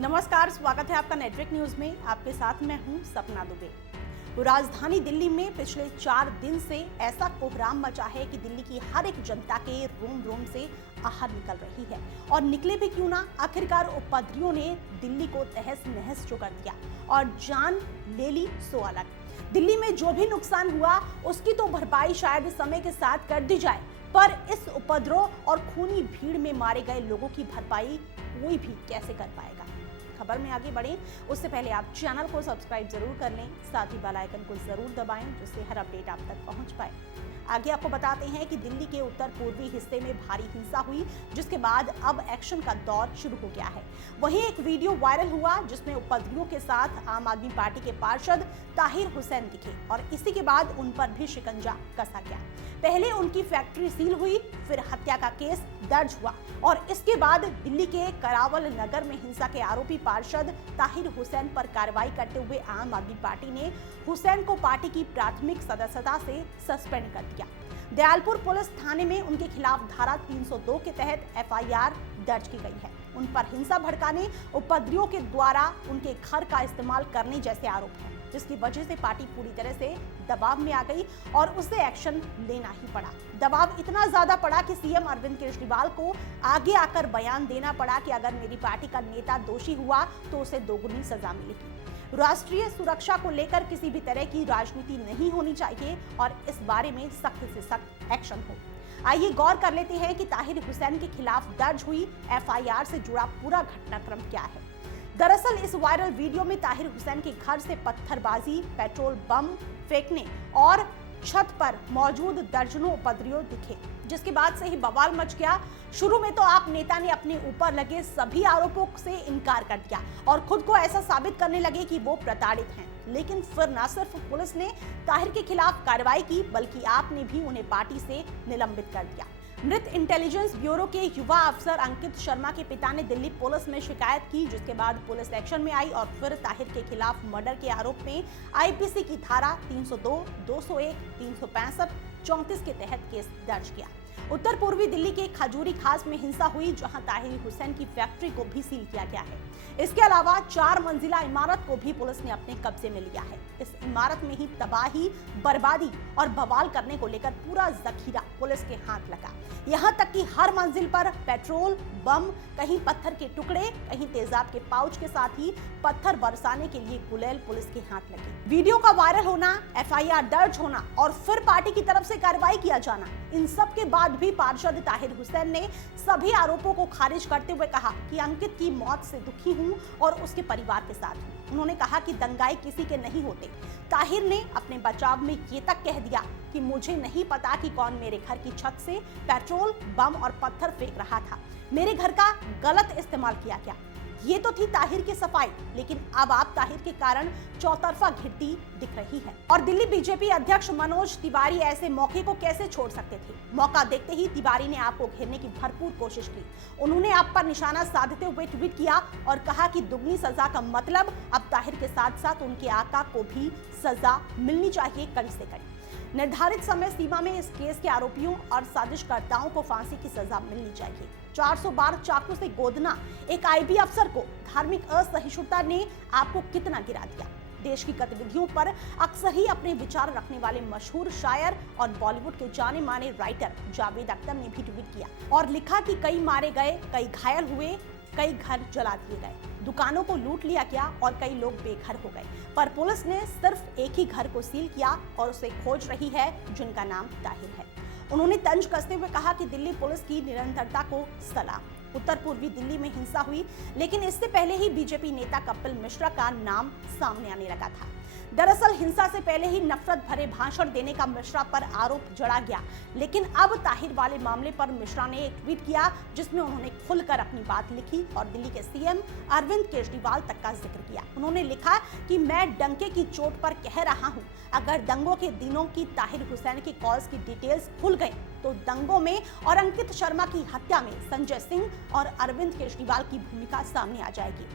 नमस्कार, स्वागत है आपका नेटवर्क न्यूज में। आपके साथ मैं हूं सपना दुबे। राजधानी दिल्ली में पिछले 4 दिन से ऐसा कोहराम मचा है कि दिल्ली की हर एक जनता के रोम रोम से आहट निकल रही है। और निकले भी क्यों ना, आखिरकार उपद्रवियों ने दिल्ली को तहस नहस जो कर दिया और जान ले ली सो अलग। दिल्ली में जो भी नुकसान हुआ उसकी तो भरपाई शायद समय के साथ कर दी जाए, पर इस उपद्रव और खूनी भीड़ में मारे गए लोगों की भरपाई कोई भी कैसे कर पाएगा। खबर में आगे बढ़ें उससे पहले आप चैनल को सब्सक्राइब जरूर कर लें, साथ ही बेल आइकन को जरूर दबाएं जिससे हर अपडेट आप तक पहुंच पाए। आगे आपको बताते हैं कि दिल्ली के उत्तर पूर्वी हिस्से में भारी हिंसा हुई, जिसके बाद अब एक्शन का दौर शुरू हो गया है। वहीं एक वीडियो वायरल हुआ जिसमें उपद्रवियों के साथ आम आदमी पार्टी के पार्षद ताहिर हुसैन दिखे और इसी के बाद उन पर भी शिकंजा कसा गया। पहले उनकी फैक्ट्री सील हुई, फिर हत्या का केस दर्ज हुआ और इसके बाद दिल्ली के करावल नगर में हिंसा के आरोपी पार्षद ताहिर हुसैन पर कार्रवाई करते हुए आम आदमी पार्टी ने हुसैन को पार्टी की प्राथमिक सदस्यता से सस्पेंड कर दिया। दयालपुर पुलिस थाने में उनके खिलाफ धारा 302 के तहत एफआईआर दर्ज की गई है। उन पर हिंसा भड़काने, उपद्रवियों के द्वारा उनके घर का इस्तेमाल करने जैसे आरोप हैं, जिसकी वजह से पार्टी पूरी तरह से दबाव में आ गई और उसे एक्शन लेना ही पड़ा। दबाव इतना ज्यादा पड़ा कि सीएम अरविंद केजरीवाल को आगे आकर बयान देना पड़ा कि अगर मेरी पार्टी का नेता दोषी हुआ तो उसे दोगुनी सजा मिलेगी। राष्ट्रीय सुरक्षा को लेकर किसी भी तरह की राजनीति नहीं होनी चाहिए और इस बारे में सख्त से सख्त एक्शन हो। आइए गौर कर लेते हैं कि ताहिर हुसैन के खिलाफ दर्ज हुई एफआईआर से जुड़ा पूरा घटनाक्रम क्या है। दरअसल इस वायरल वीडियो में ताहिर हुसैन के घर से पत्थरबाजी, पेट्रोल बम फेंकने और छत पर मौजूद दर्जनों उपद्रवियों दिखे, जिसके बाद से ही बवाल मच गया। शुरू में तो आप नेता ने अपने ऊपर लगे सभी आरोपों से इनकार कर दिया और खुद को ऐसा साबित करने लगे कि वो प्रताड़ित हैं। लेकिन फिर न सिर्फ पुलिस ने ताहिर के खिलाफ कार्रवाई की, बल्कि आपने भी उन्हें पार्टी से निलंबित कर दिया। मृत इंटेलिजेंस ब्यूरो के युवा अफसर अंकित शर्मा के पिता ने दिल्ली पुलिस में शिकायत की, जिसके बाद पुलिस एक्शन में आई और फिर ताहिर के खिलाफ मर्डर के आरोप में आईपीसी की धारा 302, 201, 365, 34 के तहत केस दर्ज किया। उत्तर पूर्वी दिल्ली के खजूरी खास में हिंसा हुई, जहां ताहिर हुसैन की फैक्ट्री को भी सील किया गया है। इसके अलावा 4 मंजिला इमारत को भी पुलिस ने अपने कब्जे में लिया है। इस इमारत में ही तबाही, बर्बादी और बवाल करने को लेकर पूरा जखीरा पुलिस के हाथ लगा। यहाँ तक कि हर मंजिल पर पेट्रोल बम, कहीं पत्थर के टुकड़े, कहीं तेजाब के पाउच के साथ ही पत्थर बरसाने के लिए गुलेल पुलिस के हाथ लगे। वीडियो का वायरल होना, एफआईआर दर्ज होना और फिर पार्टी की तरफ से कार्रवाई किया जाना, इन सब के बाद भी पार्षद ताहिर हुसैन ने सभी आरोपों को खारिज करते हुए कहा कि अंकित की मौत से दुखी हूं और उसके परिवार के साथ हूं। उन्होंने कहा कि दंगाई किसी के नहीं होते। ताहिर ने अपने बचाव में ये तक कह दिया कि मुझे नहीं पता कि कौन मेरे घर की छत से पेट्रोल बम और पत्थर फेंक रहा था, मेरे घर का गलत इस्तेमाल किया गया। ये तो थी ताहिर की सफाई, लेकिन अब आप ताहिर के कारण चौतरफा घिरती दिख रही है। और दिल्ली बीजेपी अध्यक्ष मनोज तिवारी ऐसे मौके को कैसे छोड़ सकते थे। मौका देखते ही तिवारी ने आपको घेरने की भरपूर कोशिश की। उन्होंने आप पर निशाना साधते हुए ट्वीट किया और कहा कि दुगनी सजा का मतलब अब ताहिर के साथ साथ उनके आका को भी सजा मिलनी चाहिए, कड़ी से कड़ी। निर्धारित समय सीमा में इस केस के आरोपियों और साजिशकर्ताओं को फांसी की सजा मिलनी चाहिए। 400 बार चाकू से गोदना एक आईबी अफसर को, धार्मिक असहिष्णुता ने आपको कितना गिरा दिया। देश की गतिविधियों पर अक्सर ही अपने विचार रखने वाले मशहूर शायर और बॉलीवुड के जाने माने राइटर जावेद अख्तर ने भी ट्वीट किया और लिखा कि कई मारे गए, कई घायल हुए, कई घर जला दिए गए, दुकानों को लूट लिया गया और कई लोग बेघर हो गए, पर पुलिस ने सिर्फ एक ही घर को सील किया और उसे खोज रही है, जिनका नाम ताहिर है। उन्होंने तंज कसते हुए कहा कि दिल्ली पुलिस की निरंतरता को सलाम। उत्तर पूर्वी दिल्ली में हिंसा हुई, लेकिन इससे पहले ही बीजेपी नेता कपिल मिश्रा का नाम सामने आने लगा था। दरअसल हिंसा से पहले ही नफरत भरे भाषण देने का मिश्रा पर आरोप जड़ा गया, लेकिन अब ताहिर वाले मामले पर मिश्रा ने एक ट्वीट किया जिसमें उन्होंने खुलकर अपनी बात लिखी और दिल्ली के सीएम अरविंद केजरीवाल तक का जिक्र किया। उन्होंने लिखा कि मैं डंके की चोट पर कह रहा हूं, अगर दंगों के दिनों की ताहिर हुसैन की कॉल्स की डिटेल्स खुल गई तो दंगों में और अंकित शर्मा की हत्या में संजय सिंह और अरविंद केजरीवाल की भूमिका सामने आ जाएगी।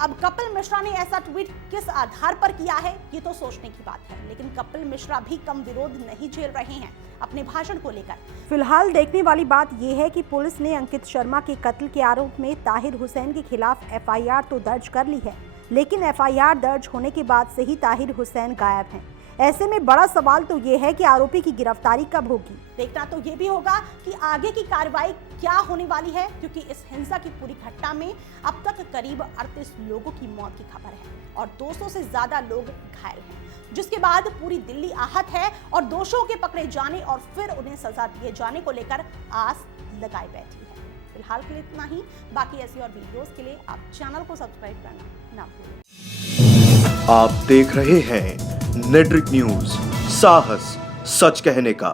अब कपिल मिश्रा ने ऐसा ट्वीट किस आधार पर किया है, ये तो सोचने की बात है, लेकिन कपिल मिश्रा भी कम विरोध नहीं झेल रहे हैं अपने भाषण को लेकर। फिलहाल देखने वाली बात यह है कि पुलिस ने अंकित शर्मा के कत्ल के आरोप में ताहिर हुसैन के खिलाफ एफआईआर तो दर्ज कर ली है, लेकिन एफआईआर दर्ज होने के बाद से ही ताहिर हुसैन गायब हैं। ऐसे में बड़ा सवाल तो ये है कि आरोपी की गिरफ्तारी कब होगी। देखना तो ये भी होगा कि आगे की कार्रवाई क्या होने वाली है, क्योंकि इस हिंसा की पूरी घटना में अब तक करीब 38 लोगों की मौत की खबर है और 200 से ज्यादा लोग घायल हैं, जिसके बाद पूरी दिल्ली आहत है और दोषियों के पकड़े जाने और फिर उन्हें सजा दिए जाने को लेकर आस लगाई बैठी है। फिलहाल के लिए इतना ही। बाकी ऐसी और वीडियोस के लिए आप चैनल को सब्सक्राइब करना ना भूलें। आप देख रहे हैं नेट्रिक न्यूज, साहस सच कहने का।